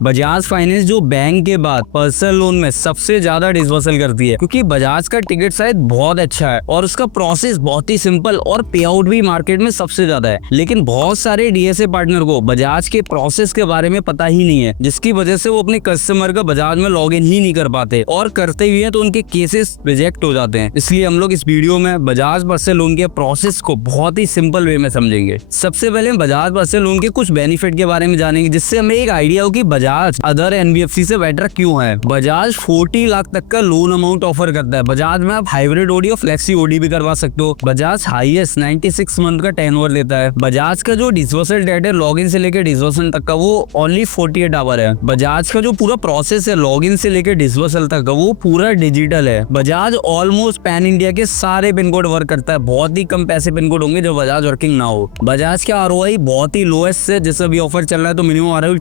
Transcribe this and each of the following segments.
Bajaj finance जो bank के बाद पर्सनल लोन में सबसे ज्यादा डिसबर्सल करती है, क्योंकि बजाज का टिकट साइज बहुत अच्छा है और उसका प्रोसेस बहुत ही सिंपल और पे आउट भी मार्केट में सबसे ज्यादा है। लेकिन बहुत सारे डीएसए पार्टनर को बजाज के प्रोसेस के बारे में पता ही नहीं है, जिसकी वजह से वो अपने कस्टमर का बजाज में लॉग इन ही नहीं कर पाते और करते हुए तो उनके केसेस रिजेक्ट हो जाते हैं। इसलिए हम लोग इस वीडियो में बजाज पर्सनल लोन के प्रोसेस को बहुत ही सिंपल वे में समझेंगे। सबसे पहले हम बजाज पर्सनल लोन के कुछ बेनिफिट के बारे में जानेंगे, जिससे हमें एक आइडिया हो कि बजाज अदर एनबीएफसी से बेटर क्यों है। बजाज 40 लाख तक का लोन अमाउंट ऑफर करता है। बजाज में आप हाइब्रिड ओडी और फ्लेक्सी ओडी भी करवा सकते हो। बजाज हाईएस्ट 96 मंथ का टेन्योर देता है। बजाज का जो डिसबर्सल डेट है लॉगिन से लेकर डिसबर्सल तक का, वो ओनली 48 आवर है। बजाज का जो पूरा प्रोसेस है लॉगिन से लेकर डिसबर्सल तक का, वो पूरा डिजिटल है। बजाज ऑलमोस्ट पैन इंडिया के सारे पिन कोड वर्क करता है। बहुत ही कम पैसे पिन कोड होंगे जो बजाज वर्किंग ना हो। बजाज का आरओआई बहुत ही लोएस्ट है, जैसे अभी ऑफर चल रहा है तो मिनिमम आरओआई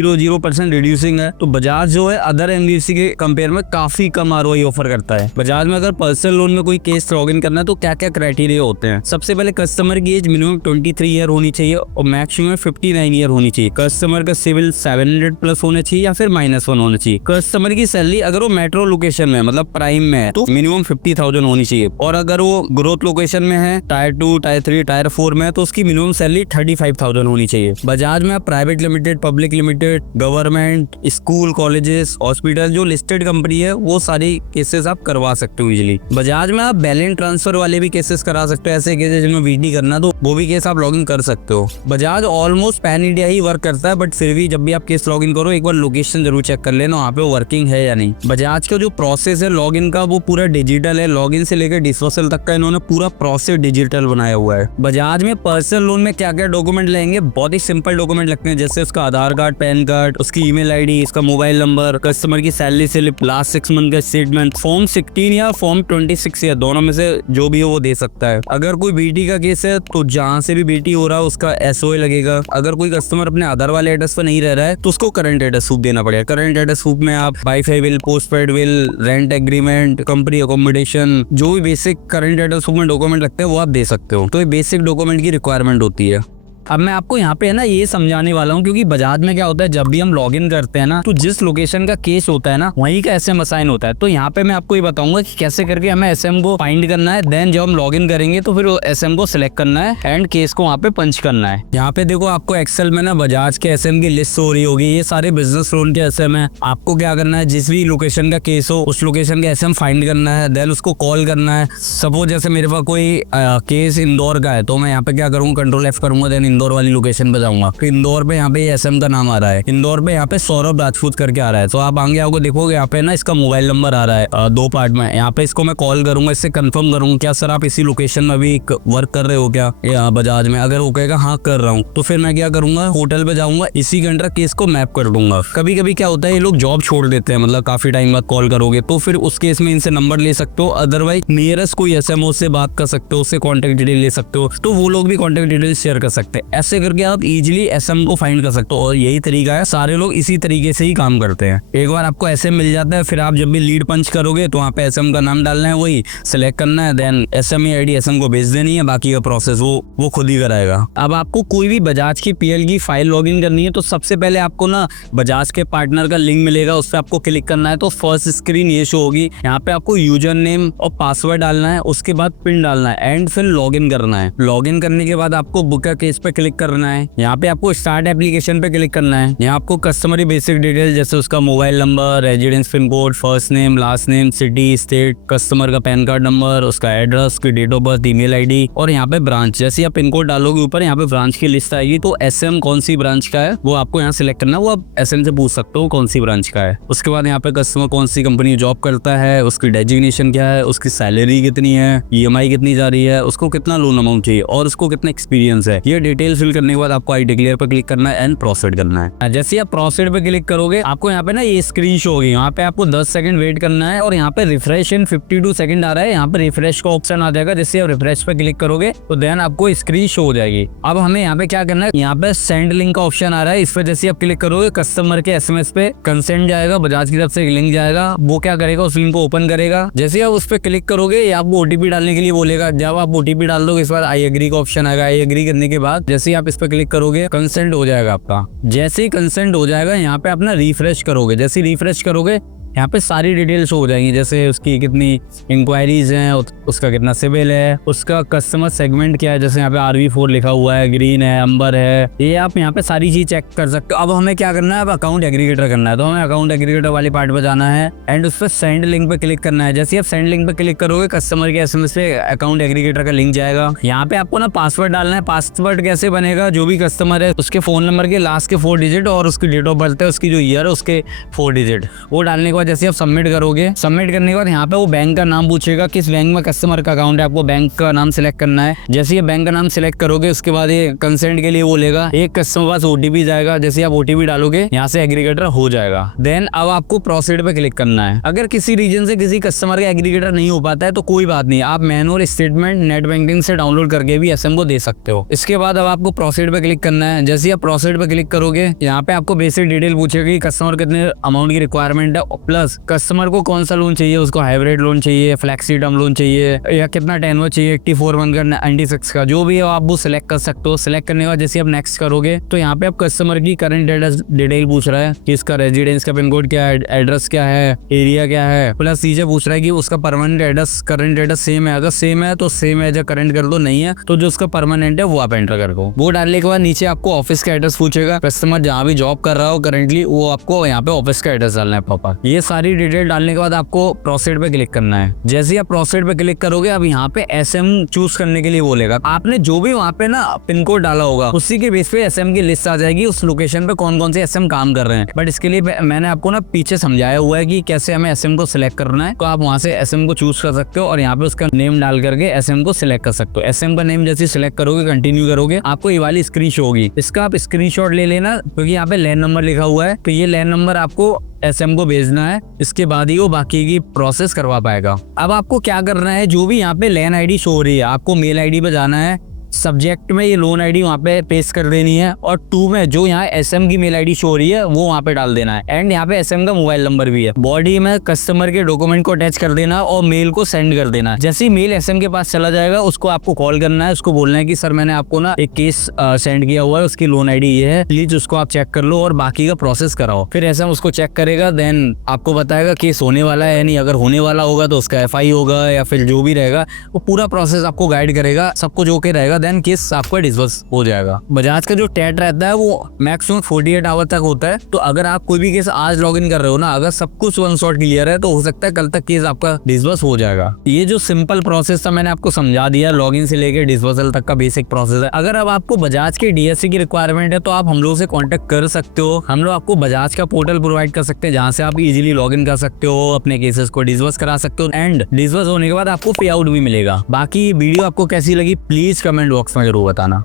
10.00% रिड्यूसिंग है। तो बजाज जो है अदर एनबीएफसी के कंपेयर में काफी कम आरओआई ऑफर करता है। बजाज में अगर पर्सनल लोन में कोई केस लॉगिन करना है तो क्या क्या क्राइटेरिया होते हैं। सबसे पहले कस्टमर की एज मिनिमम 23 ईयर होनी चाहिए और मैक्सिमम 59 ईयर होनी चाहिए। कस्टमर का सिविल 700 प्लस होना चाहिए या फिर -1 होना चाहिए। कस्टमर की सैलरी अगर वो मेट्रो लोकेशन में मतलब प्राइम में है तो मिनिमम 50,000 होनी चाहिए, और अगर वो ग्रोथ लोकेशन में है, टायर 2, टायर 3, टायर 4 में है, तो उसकी मिनिमम सैलरी 35,000 होनी चाहिए। बजाज में private limited, public limited, government, school, colleges, hospital जो लिस्टेड कंपनी है वो सारी केसेस आप करवा सकते हो इजीली। बजाज में आप बैलेंस ट्रांसफर वाले भी केसेस करा सकते हो। ऐसे केसेस जिनमें वीडी करना तो वो भी केस आप लॉगिन कर सकते हो। बजाज ऑलमोस्ट पैन इंडिया ही वर्क करता है, बट फिर भी जब भी आप केस लॉगिन करो एक बार लोकेशन जरूर चेक कर लेना वहाँ पे वर्किंग है या नहीं। बजाज का जो प्रोसेस है लॉगिन का वो पूरा डिजिटल है। लॉगिन से लेकर डिसबर्सल तक का इन्होंने पूरा प्रोसेस डिजिटल बनाया हुआ है। बजाज में पर्सनल लोन में क्या क्या डॉक्यूमेंट लेंगे, बहुत ही सिंपल डॉक्यूमेंट लगते हैं, जैसे उसका आधार कार्ड, पैन कार्ड, उसकी ईमेल आईडी, इसका मोबाइल नंबर, कस्टमर की सैलरी स्लिप, लास्ट 6 मंथ का स्टेटमेंट, फॉर्म 16 या फॉर्म 26 या दोनों में से जो भी हो वो दे सकता है। अगर कोई बीटी का केस है तो जहाँ से भी बीटी हो रहा है उसका एसओए लगेगा। अगर कोई कस्टमर अपने आधार वाले एड्रेस पर नहीं रह रहा है तो उसको करंट एड्रेस प्रूफ देना पड़ेगा। करंट एड्रेस प्रूफ में आप wifi bill, postpaid bill, rent agreement, company accommodation, जो भी बेसिक करंट एड्रेस प्रूफ में डॉक्यूमेंट लगते हैं वो आप दे सकते हो। तो ये बेसिक डॉक्यूमेंट की रिक्वायरमेंट होती है। अब मैं आपको यहाँ पे है ना ये समझाने वाला हूँ, क्योंकि बजाज में क्या होता है जब भी हम लॉगिन करते हैं ना तो जिस लोकेशन का केस होता है ना वहीं का एसएम असाइन होता है। तो यहाँ पे मैं आपको ये बताऊंगा कि कैसे करके हमें एसएम को फाइंड करना है। देन जब हम लॉगिन करेंगे तो फिर एसएम को सिलेक्ट करना है एंड केस को वहाँ पे पंच करना है। यहाँ पे देखो आपको एक्सेल में ना बजाज के एसएम की लिस्ट हो रही होगी। ये सारे बिजनेस लोन के एसएम है। आपको क्या करना है, जिस भी लोकेशन का केस हो उस लोकेशन का एसएम फाइंड करना है, देन उसको कॉल करना है। सपोज जैसे मेरे पास कोई केस इंदौर का है तो मैं यहाँ पे क्या करूँगा, कंट्रोल F करूंगा, देन इंदौर वाली लोकेशन पे जाऊंगा। फिर इंदौर पे यहाँ पे एसएम का नाम आ रहा है, इंदौर पे यहाँ पे सौरभ राजपूत करके आ रहा है। तो आप आगे आओगे देखोगे यहाँ पे ना इसका मोबाइल नंबर आ रहा है 2 पार्ट में। यहाँ पे इसको मैं कॉल करूंगा, इससे कंफर्म करूंगा क्या सर आप इसी लोकेशन में अभी वर्क कर रहे हो क्या बजाज में। अगर वो कहेगा हाँ कर रहा हूँ तो फिर मैं क्या करूंगा, होटल पे जाऊंगा, इसी घंटा केस को मैप कर दूंगा। कभी कभी क्या होता है ये लोग जॉब छोड़ देते हैं, मतलब काफी टाइम बाद कॉल करोगे तो फिर उस केस में इनसे नंबर ले सकते हो। अदरवाइज नियरेस्ट कोई एसएमओ से बात कर सकते हो, उससे कॉन्टेक्ट डिटेल ले सकते हो, तो वो लोग भी कॉन्टेक्ट डिटेल शेयर कर सकते हैं। ऐसे करके आप इजीली एसएम को फाइंड कर सकते हो और यही तरीका है, सारे लोग इसी तरीके से ही काम करते हैं। एक बार आपको एसएम मिल जाता है फिर आप जब भी लीड पंच करोगे तो वहाँ पे एसएम का नाम डालना है, वही सिलेक्ट करना है, देन एसएम आईडी एसएम को भेज देनी है, बाकी का प्रोसेस वो खुद ही कराएगा। अब आपको कोई भी बजाज की पीएल की फाइल लॉगिन करनी है तो सबसे पहले आपको ना बजाज के पार्टनर का लिंक मिलेगा, उस पर आपको क्लिक करना है। तो फर्स्ट स्क्रीन ये शो होगी, यहाँ पे आपको यूजर नेम और पासवर्ड डालना है, उसके बाद पिन डालना है एंड फिर लॉगिन करना है। लॉगिन करने के बाद आपको बुक का केस पे क्लिक करना है। यहाँ पे आपको स्टार्ट एप्लीकेशन पे क्लिक करना है। यहाँ आपको कस्टमर बेसिक डिटेल जैसे उसका mobile number, residence pin code, first name, last name, city, state, customer का पैन कार्ड नंबर, उसका एड्रेस, उसकी date of birth, email ID और यहाँ पे ब्रांच। जैसे आप पिन कोड डालोगे ऊपर यहाँ पे ब्रांच की लिस्ट आएगी, तो एसएम कौन सी ब्रांच का है वो आपको यहाँ सिलेक्ट करना है। वो आप एसएम से पूछ सकते हो कौन सी ब्रांच का है। उसके बाद यहाँ पे कस्टमर कौन सी कंपनी जॉब करता है, उसकी डेजिग्नेशन क्या है, उसकी सैलरी कितनी है, ईएमआई कितनी जा रही है, उसको कितना लोन अमाउंट चाहिए और उसको कितना एक्सपीरियंस है। ये डिटेल फिल करने के बाद आपको आई डिक्लेयर पर क्लिक करना है एंड प्रोसीड करना है। जैसे आप प्रोसीड पे क्लिक करोगे आपको यहाँ पे ना ये स्क्रीन शो होगी, यहाँ पे आपको 10 सेकंड वेट करना है और यहाँ पे रिफ्रेश इन 52 सेकंड आ रहा है। यहाँ पे रिफ्रेश का ऑप्शन आ जाएगा, जैसे आप रिफ्रेश पे क्लिक करोगे तो देन आपको स्क्रीन शो हो जाएगी। अब हमें यहाँ पे क्या करना है, यहाँ पे सेंड लिंक का ऑप्शन आ रहा है, इस पे जैसे आप क्लिक करोगे कस्टमर के एसएमएस पे कंसेंट जाएगा, बजाज की तरफ से एक लिंक जाएगा, वो क्या करेगा उस लिंक को ओपन करेगा। जैसे आप उस पे क्लिक करोगे या आपको ओटीपी डालने के लिए बोलेगा, जब आप ओटीपी डाल दोगे इस बार आई एग्री का ऑप्शन आएगा। आई एग्री करने के बाद जैसे ही आप इस पर क्लिक करोगे कंसेंट हो जाएगा आपका। जैसे ही कंसेंट हो जाएगा यहाँ पे अपना रिफ्रेश करोगे, जैसे ही रिफ्रेश करोगे यहाँ पे सारी डिटेल्स हो जाएंगी, जैसे उसकी कितनी इंक्वायरीज हैं, उसका कितना सिविल है, उसका कस्टमर सेगमेंट क्या है, जैसे यहाँ पे RV4 लिखा हुआ है, ग्रीन है, अंबर है, ये आप यहाँ पे सारी चीज चेक कर सकते हो। अब हमें क्या करना है, अब अकाउंट एग्रीगेटर करना है, तो हमें अकाउंट एग्रीगेटर वाली पार्ट पे जाना है एंड उस पर सेंड लिंक पे क्लिक करना है। जैसे आप सेंड लिंक पे क्लिक करोगे कस्टमर के SMS पे अकाउंट एग्रीगेटर का लिंक जाएगा। यहाँ पे आपको ना पासवर्ड डालना है। पासवर्ड कैसे बनेगा, जो भी कस्टमर है उसके फोन नंबर के लास्ट के 4 डिजिट और उसकी डेट ऑफ बर्थ है, उसकी जो ईयर है उसके 4 डिजिट, वो डालने के बाद जैसे आप सबमिट करोगे, सबमिट करने के बाद यहाँ पे वो बैंक का नाम पूछेगा, किस बैंक में कस्टमर का अकाउंट है, आपको बैंक का नाम सिलेक्ट करना है। जैसे ये बैंक का नाम सिलेक्ट करोगे उसके बाद ये कंसेंट के लिए बोलेगा, एक कस्टमर पास OTP जाएगा, जैसे आप OTP डालोगे यहाँ से एग्रीगेटर हो जाएगा। देन अब आपको प्रोसीड पे क्लिक करना है। अगर किसी रीजन से किसी कस्टमर का एग्रीगेटर नहीं हो पाता है तो कोई बात नहीं, आप मैनुअल स्टेटमेंट नेट बैंकिंग से डाउनलोड करके भी SM को दे सकते हो। इसके बाद अब आपको प्रोसीड पे क्लिक करना है। जैसे आप प्रोसीड पे क्लिक करोगे यहाँ पे आपको बेसिक डिटेल पूछेगा कि कस्टमर कितने अमाउंट की रिक्वायरमेंट है, प्लस कस्टमर को कौन सा लोन चाहिए, उसको हाइब्रिड लोन चाहिए, फ्लेक्सी टर्म लोन चाहिए, या कितना टेन्योर चाहिए, 84 मंथ का, 96 का, जो भी है आप वो सिलेक्ट कर सकते हो। सिलेक्ट करने के बाद जैसे आप नेक्स्ट करोगे तो यहाँ पे आप कस्टमर की करंट एड्रेस डिटेल पूछ रहा है कि इसका रेजिडेंस का पिन कोड क्या है, एड्रेस क्या है, एरिया क्या है, प्लस चीजें पूछ रहा है कि उसका permanent address current address same है, अगर सेम है तो सेम एज करंट कर दो, नहीं है तो जो उसका परमानेंट है वो आप एंटर कर दो। वो डालने के बाद नीचे आपको ऑफिस का एड्रेस पूछेगा, कस्टमर जहाँ भी जॉब कर रहा हो करंटली वो आपको यहाँ पे ऑफिस का एड्रेस डालना है प्रॉपर। ये सारी डिटेल डालने के बाद आपको प्रोसीड पे क्लिक करना है। जैसे ही आप प्रोसीड पे क्लिक करोगे अब यहाँ पे SM चूज करने के लिए बोलेगा। आपने जो भी वहाँ पे ना पिन कोड डाला होगा उसी के बेस पे SM की लिस्ट आ जाएगी, उस लोकेशन पे कौन कौन से SM काम कर रहे हैं। बट इसके लिए मैंने आपको ना पीछे समझाया हुआ है कि कैसे हमें SM को सिलेक्ट करना है, तो आप वहाँ से SM को चूज कर सकते हो और यहाँ पे उसका नेम डाल करके SM को सिलेक्ट कर सकते हो। SM का नेम जैसे सिलेक्ट करोगे, कंटिन्यू करोगे, आपको ये वाली स्क्रीन शॉट होगी, इसका आप स्क्रीनशॉट ले लेना क्योंकि यहाँ पे लैन नंबर लिखा हुआ है, तो ये लैन नंबर आपको SM को भेजना है, इसके बाद ही वो बाकी की प्रोसेस करवा पाएगा। अब आपको क्या करना है, जो भी यहाँ पे लैन ID शो हो रही है आपको मेल ID पे जाना है, सब्जेक्ट में ये लोन ID वहाँ पे पेस्ट कर देनी है और 2 में जो यहाँ SM की मेल ID शो हो रही है वो वहाँ पे डाल देना है एंड यहाँ पे SM का मोबाइल नंबर भी है। बॉडी में कस्टमर के डॉक्यूमेंट को अटैच कर देना और मेल को सेंड कर देना। जैसे ही मेल SM के पास चला जाएगा उसको आपको कॉल करना है, उसको बोलना है कि सर मैंने आपको ना एक केस सेंड किया हुआ है, उसकी लोन ID ये है, प्लीज उसको आप चेक कर लो और बाकी का प्रोसेस कराओ। फिर SM उसको चेक करेगा, देन आपको बताएगा केस होने वाला है या नहीं, अगर होने वाला होगा तो उसका FI होगा या फिर जो भी रहेगा वो पूरा प्रोसेस आपको गाइड करेगा, सब कुछ ओके रहेगा, देन केस आपको डिस्बर्स हो जाएगा। बजाज का जो टेट रहता है वो मैक्सिमम 48 आवर तक होता है, तो अगर आप कोई भी केस आज लॉग इन कर रहे हो ना, अगर सब कुछ वन शॉट क्लियर है तो हो सकता है कल तक केस आपका डिस्बर्स हो जाएगा। ये जो सिंपल प्रोसेस था मैंने आपको समझा दिया, लॉगिन से लेकर डिस्बर्सल तक का बेसिक प्रोसेस है। अगर अब आपको बजाज के DSC की रिक्वायरमेंट है तो आप हम लोग से कॉन्टेक्ट कर सकते हो। हम लोग आपको बजाज का पोर्टल प्रोवाइड कर सकते हैं जहाँ से आप इजीली लॉग इन कर सकते हो, अपने केसेस को डिस्बर्स करा सकते हो एंड डिस्बर्स होने के बाद आपको पे आउट भी मिलेगा। बाकी वीडियो आपको कैसी लगी प्लीज कमेंट बॉक्स में जरूर बताना।